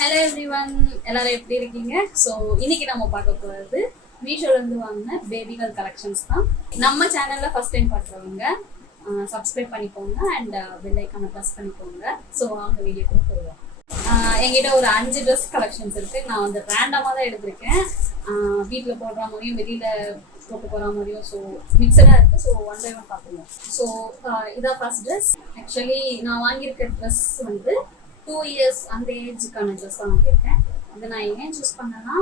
Hello everyone, எல்லாரும் எப்படி இருக்கீங்க? ஸோ இன்னைக்கு நம்ம பார்க்க போகிறது மீஷோலேருந்து வாங்கின பேபிகள் கலெக்ஷன்ஸ் தான். நம்ம சேனலில் ஃபர்ஸ்ட் டைம் பார்க்குறவங்க சப்ஸ்கிரைப் பண்ணிக்கோங்க அண்ட் பெல் ஐக்கானை ப்ரெஸ் பண்ணிக்கோங்க. ஸோ அவங்க வீடியோக்கு போவோம். என்கிட்ட ஒரு 5 ட்ரெஸ் கலெக்ஷன்ஸ் இருக்குது. நான் வந்து ரேண்டமாக தான் எடுத்திருக்கேன். வீட்டில் போடுற மாதிரியும் வெளியில் போட்டு போகிற மாதிரியும் ஸோ மிக்சடாக இருக்குது. ஸோ ஒன் பை ஒன் பார்த்துருவோம். ஸோ இதான் ஃபர்ஸ்ட் ட்ரெஸ். ஆக்சுவலி நான் வாங்கியிருக்க ட்ரெஸ் வந்து 2 இயர்ஸ் அந்த ஏஜுக்கான ட்ரெஸ் தான் வாங்கியிருக்கேன். இது நான் ஏன் சூஸ் பண்ணேன்னா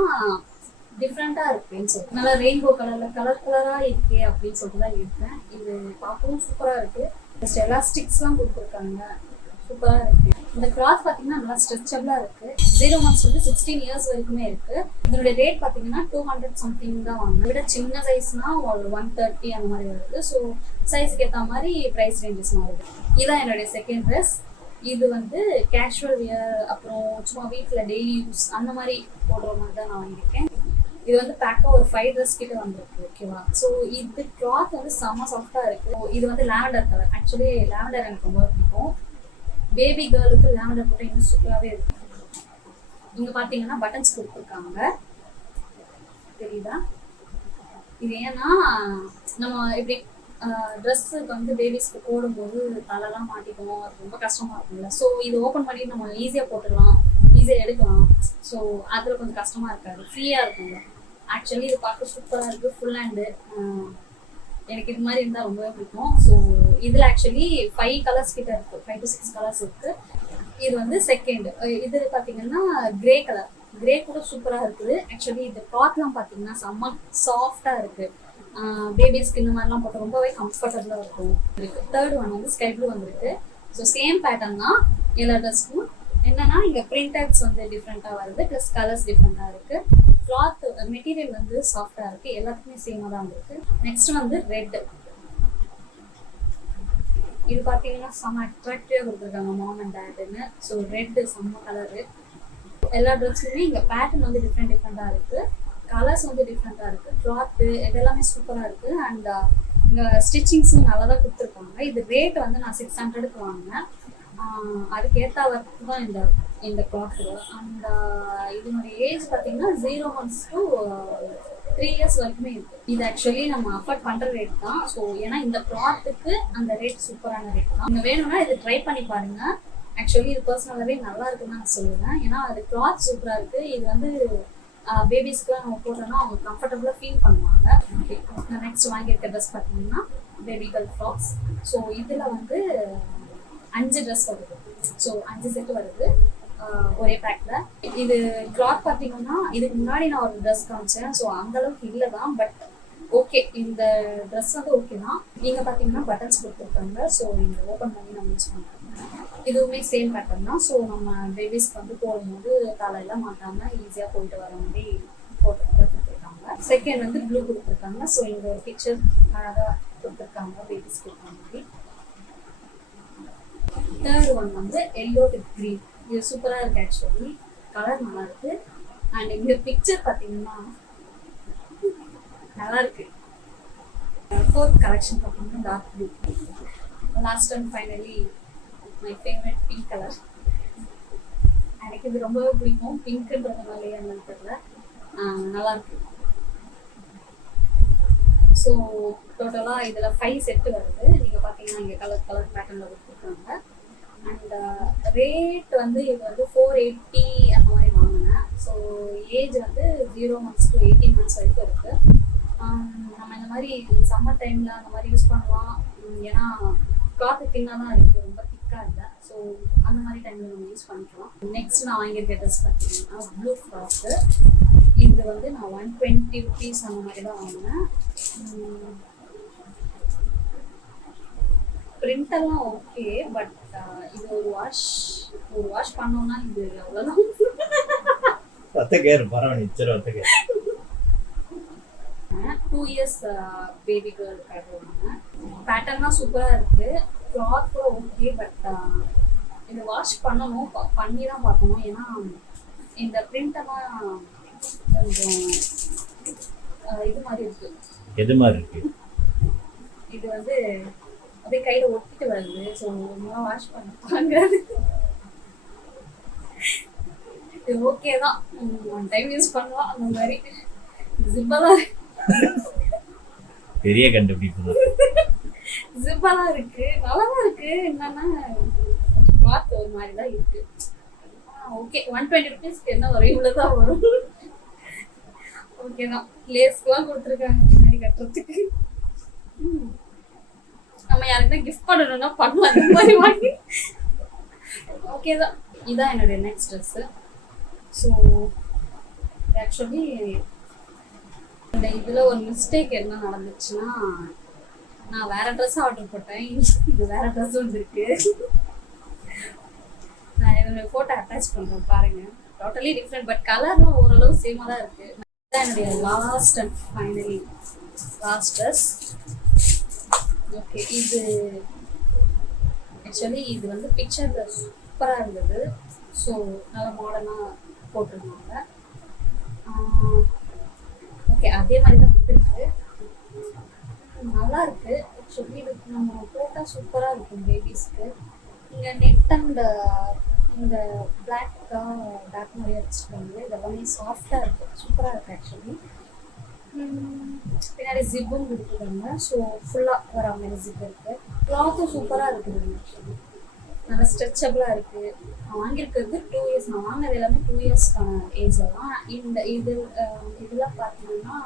டிஃப்ரெண்ட்டாக இருக்குன்னு சொல்லிட்டு, நல்லா ரெயின்போ கலரில் கலராக இருக்கே அப்படின்னு சொல்லிட்டு தான் இருக்கேன். இது பார்க்கவும் சூப்பராக இருக்குது. ஜஸ்ட் எலாஸ்டிக்ஸ்லாம் கொடுத்துருக்காங்க, சூப்பராக இருக்குது. இந்த கிளாத் பார்த்தீங்கன்னா நல்லா ஸ்ட்ரெச்சபிளாக இருக்குது. 0 months வந்து 16 years வரைக்குமே இருக்குது. இதனுடைய ரேட் பார்த்தீங்கன்னா 200 சம்திங் தான் வாங்க. விட சின்ன சைஸ்னால் ஒரு 130 அந்த மாதிரி வருது. ஸோ சைஸுக்கு ஏற்ற மாதிரி ப்ரைஸ் ரேஞ்சஸ் மாறுது. இதுதான் என்னுடைய செகண்ட் ட்ரெஸ். இது வந்து கேஷுவல் வியர், அப்புறம் சும்மா வீட்டில் டெய்லி யூஸ் அந்த மாதிரி போடுற மாதிரி தான் நான் வாங்கியிருக்கேன். இது வந்து பேக்காக ஒரு 5 ட்ரெஸ் கிட்ட வந்துருக்கு. ஓகேவா? ஸோ இது கிளாத் வந்து செம்ம சாஃப்டாக இருக்குது. இது வந்து லாவெண்டர் கலர். ஆக்சுவலி லாவெண்டர் எனக்கு ரொம்ப பிடிக்கும். பேபி கேர்ளுக்கு லாவெண்டர் போட்டு இன்னும் சூப்பராகவே இருக்கு. இங்கே பார்த்தீங்கன்னா பட்டன்ஸ் கொடுத்துருக்காங்க, தெரியுதா? இது ஏன்னா நம்ம இப்படி ட்ரெஸ்ஸுக்கு வந்து பேபிஸ்க்கு போடும்போது தலைலாம் மாட்டிக்கும், அது ரொம்ப கஷ்டமாக இருக்கும்ல. ஸோ இது ஓப்பன் பண்ணி நம்ம ஈஸியாக போட்டுடலாம், ஈஸியாக எடுக்கலாம். ஸோ அதில் கொஞ்சம் கஷ்டமாக இருக்காது, ஃப்ரீயாக இருக்கும்ல. ஆக்சுவலி இது பார்க்க சூப்பராக இருக்குது. ஃபுல் ஹேண்டு எனக்கு இது மாதிரி இருந்தால் ரொம்பவே பிடிக்கும். ஸோ இதில் ஆக்சுவலி 5 கலர்ஸ் கிட்ட இருக்குது, 5 to 6 கலர்ஸ் இருக்குது. இது வந்து செகண்ட். இது பார்த்தீங்கன்னா கிரே கலர். கிரே கூட சூப்பராக இருக்குது. ஆக்சுவலி இது கிளாத்லாம் பார்த்தீங்கன்னா செம்ம சாஃப்டாக இருக்குது. பேபிஸ்க்கு இந்த மாதிரிலாம் போட்டு ரொம்பவே கம்ஃபர்டபுளாக இருக்கும். இருக்குது. தேர்ட் ஒன் வந்து ஸ்கை ப்ளூ வந்துருக்கு. ஸோ சேம் பேட்டர்ன் தான் எல்லா ட்ரெஸ்க்கும். என்னன்னா இங்கே பிரிண்டட்ஸ் வந்து டிஃப்ரெண்ட்டாக வருது, ப்ளஸ் கலர்ஸ் டிஃப்ரெண்ட்டாக இருக்குது. கிளாத் மெட்டீரியல் வந்து சாஃப்டாக இருக்குது. எல்லாத்துக்குமே சேமாக தான் வந்துருக்கு. நெக்ஸ்ட் வந்து ரெட். இது பார்த்தீங்கன்னா செம்ம அட்ராக்டிவாக கொடுத்துருக்காங்க மாம் அண்ட் டேடுன்னு. ஸோ ரெட்டு செம்ம கலரு. எல்லா ட்ரெஸ்ஸுமே இங்கே பேட்டர்ன் வந்து டிஃப்ரெண்ட்டாக இருக்குது. கலர்ஸ் வந்து டிஃப்ரெண்ட்டாக இருக்குது. கிளாத்து இதெல்லாமே சூப்பராக இருக்குது. அண்ட் இங்கே ஸ்டிச்சிங்ஸும் நல்லா தான் கொடுத்துருக்காங்க. இது ரேட் வந்து நான் 600க்கு வாங்கினேன். அதுக்கேற்ற ஒர்க்கு தான் இந்த கிளாத்து. அண்ட் இதனுடைய ஏஜ் பார்த்தீங்கன்னா 0 months to 3 years வரைக்குமே இருக்குது. இது ஆக்சுவலி நம்ம அஃபோர்ட் பண்ணுற ரேட் தான். ஸோ ஏன்னா இந்த கிளாத்துக்கு அந்த ரேட் சூப்பரான ரேட் தான். நீங்கள் வேணும்னா இது ட்ரை பண்ணி பாருங்கள். ஆக்சுவலி இது பர்சனலாகவே நல்லா இருக்குன்னு நான் சொல்லுவேன். ஏன்னா அது கிளாத் சூப்பராக இருக்குது. இது வந்து பேபிஸ்க்குலாம் நம்ம போட்டோம்னா அவங்க கம்ஃபர்டபுளாக ஃபீல் பண்ணுவாங்க. ஓகே, நான் நெக்ஸ்ட் வாங்கியிருக்க ட்ரெஸ் பார்த்தீங்கன்னா பேபி கேர்ள் ஃப்ராக்ஸ். ஸோ இதில் வந்து 5 ட்ரெஸ் வருது. ஸோ 5 செட் வருது ஒரே பேக்கில். இது கிளாத் பார்த்தீங்கன்னா இதுக்கு முன்னாடி நான் ஒரு ட்ரெஸ் காமிச்சேன். ஸோ அந்தளவுக்கு இல்லை தான், பட் ஓகே, இந்த ட்ரெஸ் வந்து ஓகே தான். நீங்கள் பார்த்தீங்கன்னா பட்டன்ஸ் கொடுத்துருக்காங்க. ஸோ நீங்கள் ஓப்பன் பண்ணி நம்ம யூஸ் பண்ணுறோம். இதுவுமே சேம் பேட்டர்ன் தான். ஸோ நம்ம பேபிஸ்க்கு வந்து போடும்போது தலையெல்லாம் மாட்டாமல் ஈஸியாக போயிட்டு வர மாதிரி போட்டு கொடுத்துருக்காங்க. செகண்ட் வந்து ப்ளூ கொடுத்துருக்காங்க. ஸோ இங்கே ஒரு பிக்சர் அழகாக கொடுத்துருக்காங்க பேபிஸ் கொடுக்குற மாதிரி. தேர்ட் ஒன் வந்து எல்லோ வித் க்ரீன். இது சூப்பராக இருக்குது. ஆக்சுவலி கலர் நல்லா இருக்குது. அண்ட் இங்கே பிக்சர் பார்த்தீங்கன்னா நல்லா இருக்கு. ஃபோர்த் கலெக்ஷன் பார்த்தீங்கன்னா dark blue. Last and finally my favourite pink colour. எனக்கு இது ரொம்பவே பிடிக்கும். பிங்க்குன்றதுனாலே என்னன்னு தெரியல, நல்லா இருக்கு. ஸோ டோட்டலாக இதில் 5 செட்டு வருது. நீங்கள் பார்த்தீங்கன்னா இங்கே கலர் பேட்டர்னில் கொடுத்துருக்காங்க. அண்ட் ரேட் வந்து இது வந்து 480 அந்த மாதிரி வாங்கினேன். ஸோ ஏஜ் வந்து 0 months to 18 months வரைக்கும் இருக்குது. நம்ம இந்த மாதிரி சம்மர் டைமில் அந்த மாதிரி யூஸ் பண்ணலாம். ஏன்னா கிளாத்து தின்னாக தான் இருக்குது, ரொம்ப திக்காக இல்லை. ஸோ அந்த மாதிரி டைமில் நம்ம யூஸ் பண்ணிக்கலாம். நெக்ஸ்ட் நான் வாங்கியிருக்க ட்ரெஸ் பார்த்தீங்கன்னா ப்ளூ ஃப்ராக்கு. இது வந்து நான் 120 rupees அந்த மாதிரி தான் வாங்கினேன். பிரிண்டெல்லாம் ஓகே, பட் இது ஒரு வாஷ் பண்ணோம்னா இது அவ்வளோதான். 2 years பேபி கேர்ளுக்காக வாங்கினேன். பேட்டர்ன்லாம் சூப்பராக இருக்குது. கிளாத் கூட ஓகே, பட் இது வாஷ் பண்ணணும், பண்ணி தான் பார்க்கணும். ஏன்னா இந்த பிரிண்டெல்லாம் கொஞ்சம் இது மாதிரி இருக்குது. எது மாதிரி இருக்குது? இது வந்து அப்படியே கையில் ஒட்டிட்டு வருது. ஸோ வாஷ் பண்ணுவாங்க. ஓகே தான், ஒன் டைம் யூஸ் பண்ணலாம் அந்த மாதிரி. ஜிப்பாதான் பெரிய கண்டுபிடிப்பு தான். ஜிப்பாதான் இருக்கு, நல்லா தான் இருக்கு. என்னன்னா கொஞ்சம் கிளாத் ஒரு மாதிரி தான் இருக்கு. ஓகே 120 rupeesக்கு என்ன வரும், இவ்வளோதான் வரும். ஓகே தான், லேஸ்க்குலாம் கொடுத்துருக்காங்க பின்னாடி கட்டுறதுக்கு. நம்ம யாருக்குன்னா கிஃப்ட் பண்ணணும்னா பண்ணலாம் இந்த மாதிரி வாங்கி. ஓகே தான், இதான் என்னுடைய நெக்ஸ்ட் ட்ரெஸ்ஸு. ஸோ ஆக்சுவலி இந்த இதில் ஒரு மிஸ்டேக் என்ன நடந்துச்சுன்னா, நான் வேற ட்ரெஸ் ஆர்டர் போட்டேன், இது வேற ட்ரெஸ் வந்துருக்கு. நான் என்னோட ஃபோட்டோ அட்டாச் பண்ணுறேன் பாருங்க, டோட்டலி டிஃப்ரெண்ட், பட் கலர்லாம் ஓரளவு சேமாக தான் இருக்கு. இதுதான் என்னுடைய last and finally last dress. Okay, இது ஆக்சுவலி இது வந்து பிக்சர் சூப்பராக இருந்தது. ஸோ நல்லா மாடர்னாக போட்டிருந்தாங்க. ஓகே, அதே மாதிரி தான் வந்துருக்கு, நல்லா இருக்கு. ஆக்சுவலி இதுக்கு நம்ம போட்டால் சூப்பராக இருக்கும் பேபிஸ்க்கு. இங்கே நெட் அண்ட் இந்த பிளாக்காக டார்க் மாதிரி வச்சுருக்காங்க, இதெல்லாமே சாஃப்டாக இருக்குது, சூப்பராக இருக்குது ஆக்சுவலி. பின்னாடி ஜிப்பும் கொடுத்துருக்காங்க, ஸோ ஃபுல்லாக வர மாதிரி ஜிப் இருக்குது. கிளாத்தும் சூப்பராக இருக்குது ஆக்சுவலி, நல்லா ஸ்ட்ரெச்சபிளாக இருக்குது. நான் வாங்கியிருக்கிறது 2 years, நான் வாங்கினது எல்லாமே 2 yearsக்கான ஏஜில் தான். இந்த இதெல்லாம் பார்த்தீங்கன்னா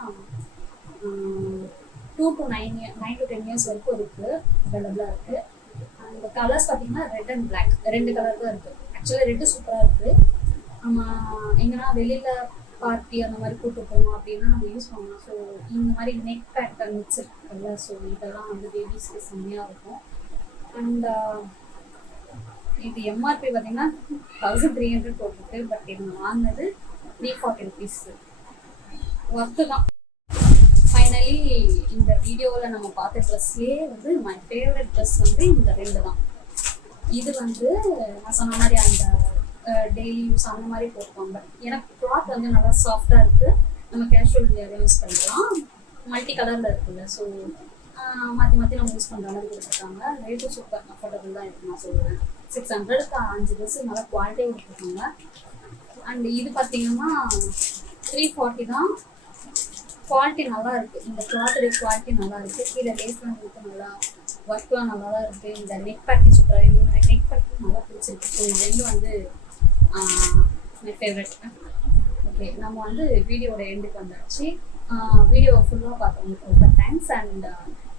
2 to 9 to 10 years வரைக்கும் இருக்குது, அவைலபிளாக இருக்குது. அந்த கலர்ஸ் பார்த்தீங்கன்னா ரெட் அண்ட் பிளாக், 2 கலர் தான் இருக்குது. ஆக்சுவலாக ரெட்டு சூப்பராக இருக்குது. நம்ம எங்கன்னா வெளியில் பார்ட்டி அந்த மாதிரி கூப்பிட்டு போகணும் அப்படின்னா நம்ம யூஸ் பண்ணலாம். ஸோ இந்த மாதிரி நெக் பேட்டர்ன் வச்சுருக்குல்ல, ஸோ இதெல்லாம் வந்து பேபிஸ்க்கு செம்மையாக இருக்கும். அண்ட் இது எம்ஆர்பி பார்த்தீங்கன்னா 1300 போட்டிருக்கு, பட் இது நான் வாங்கினது 340 rupees, ஒர்த்து தான். ஃபைனலி இந்த வீடியோவில் நம்ம பார்த்த ட்ரெஸ்லேயே வந்து மை ஃபேவரட் ட்ரெஸ் வந்து இந்த 2 தான். இது வந்து நான் சொன்ன மாதிரி அந்த டெய்லி யூஸ் அந்த மாதிரி போட்டுப்போம், பட் எனக்கு கிளாத் வந்து நல்லா சாஃப்டாக இருக்குது, நம்ம கேஷுவல் வியர் யூஸ் பண்ணிக்கலாம். மல்டி கலரில் இருக்குல்ல, ஸோ மாற்றி மாற்றி நம்ம யூஸ் பண்ணுற மாதிரி கொடுத்துருக்காங்க. ரேட்டும் சூப்பர் அஃபோர்டபுள் தான் இருக்குது நான் சொல்லுவேன். 600க்கு 5 ட்ரெஸ்ஸு நல்லா குவாலிட்டியாக கொடுத்துருக்காங்க. அண்ட் இது பார்த்தீங்கன்னா 340 தான். குவாலிட்டி நல்லா இருக்குது, இந்த கிளாத்துடைய குவாலிட்டி நல்லா இருக்குது. கீழே லேஸ்லாம் கொடுத்து நல்லா ஒர்க்லாம் நல்லா தான் இருக்குது. இந்த நெக் பேக்கிங் சூப்பராக, இந்த நெக் பேக்கிங் நல்லா பிடிச்சிருக்கு. ஸோ இது 2 வந்து மை ஃபேவரட். ஓகே, நம்ம வந்து வீடியோட எண்டுக்கு வந்தாச்சு. வீடியோ ஃபுல்லாக பார்த்தவங்களுக்கு ரொம்ப தேங்க்ஸ். அண்ட்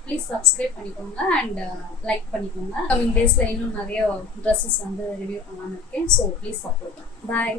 ப்ளீஸ் சப்ஸ்கிரைப் பண்ணிக்கோங்க அண்ட் லைக் பண்ணிக்கோங்க. கம்மிங் டேஸில் இன்னும் நிறைய ட்ரெஸ்ஸஸ் வந்து ரிவ்யூ பண்ணலான்னு இருக்கேன். So please support. பாய்.